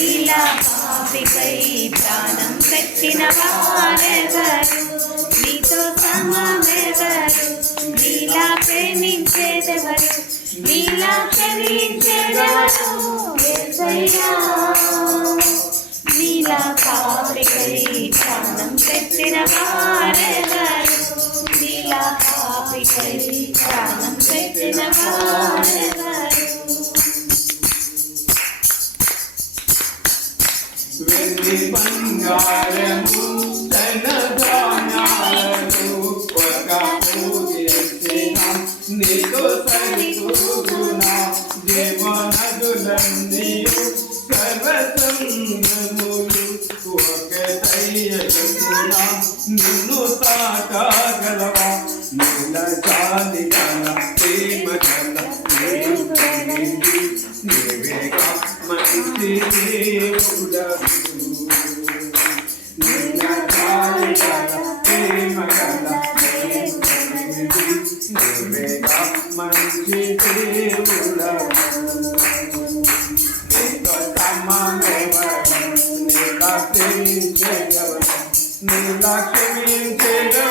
నీలా పాపికై ప్రాణం పెట్టిన వారెవరు, నీతో సమమెవరు, నీలా ప్రేమించేదెవరు, నీలా క్షమించేదెవరు యేసయ్యా. నీలా పాపికై ప్రాణం పెట్టిన వారెవరు, నీలా పాపికై ప్రాణం పెట్టిన వారెవరు. వెండి బంగారము ధన ధాన్యాలను ఒక పూజించిన నీకు సరితూగునా. జీవనదులన్నీయు సర్వసంగములు ఒకటయ్యగలిగిన నిన్ను తాకగలవా. నీల జాలి గల ప్రేమ గల నీవేగా మంచి దేవుడవు. నీల జాలి గల ప్రేమ గల నీవేగా మంచి దేవుడవు. నీతో సమమెవరు, నీలా ప్రేమించేదెవరు, నీలా క్షమించేదెవరు